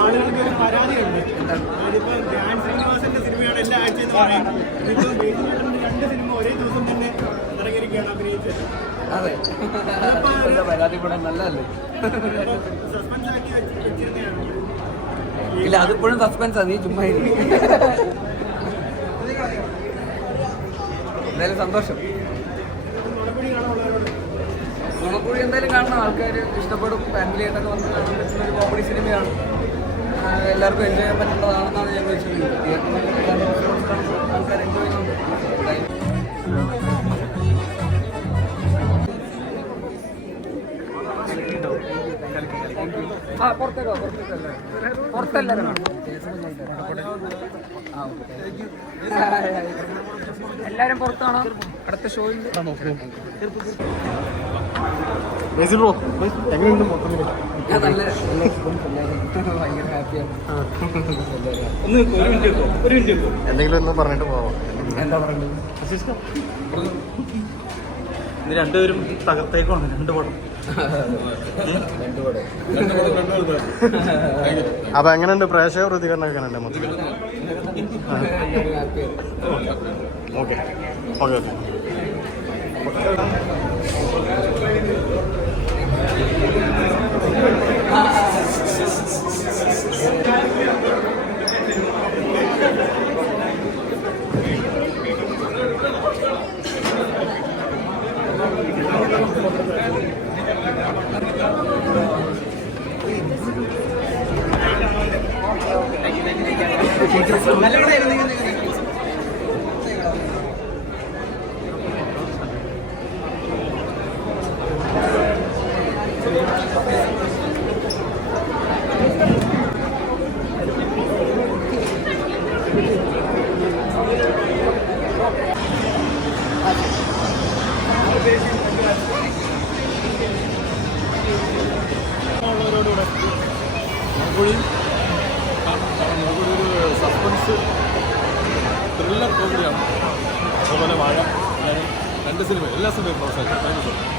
ആളുകൾക്ക് ഒരു പരാതിയുണ്ട്. ധ്യാൻ ശ്രീനിവാസന്റെ സിനിമയാണ് എല്ലാ ആഴ്ചയും പറയാം. 2 സിനിമ ഒരേ ദിവസം തന്നെ ഇറങ്ങിയിരിക്കുകയാണ് അഭിനയിച്ചത്. അതെ, പരാതിപ്പെടാൻ നല്ലതല്ലേ? സസ്പെൻസ് ആക്കി വെച്ചിരുന്നതാണ്. ഇല്ല, അതിപ്പോഴും സസ്പെൻസാ. നീ ചുമ്മാ എന്തായാലും സന്തോഷം. നുണക്കുഴി എന്തായാലും കാണണം. ആൾക്കാർ ഇഷ്ടപ്പെടും. ഫാമിലി ആയിട്ടൊക്കെ വന്ന് കാണാൻ പറ്റുന്ന ഒരു കോമഡി സിനിമയാണ്. എല്ലാവർക്കും എൻജോയ് ചെയ്യാൻ പറ്റുന്നതാണെന്നാണ് ഞാൻ വിശ്വസിക്കുന്നത്. തിയേറ്ററിൽ ആൾക്കാർ എൻജോയ് ചെയ്യുന്നുണ്ട്. പുറത്തെല്ലാവരും എല്ലാവരും പുറത്താണോ? അടുത്ത ഷോയിൽ ഭയങ്കര ഹാപ്പിയാണ്. എന്തെങ്കിലും ഒന്ന് പറഞ്ഞിട്ട് പോവാം. എന്താ പറയുന്നത്? രണ്ടുപേരും തകർത്തേക്കാണ്. 2 പടം. അപ്പൊ എങ്ങനെയുണ്ട് പ്രേക്ഷക പ്രതികരണം? എങ്ങനെയുണ്ട് മൊത്തത്തിൽ? Okay okay okay. ഒരു സസ്പെൻസ് ത്രില്ലർ കോമഡിയാണ്. അതുപോലെ വാഴ, 2 സിനിമ എല്ലാ സിനിമയും പ്രോത്സാഹിക്കും.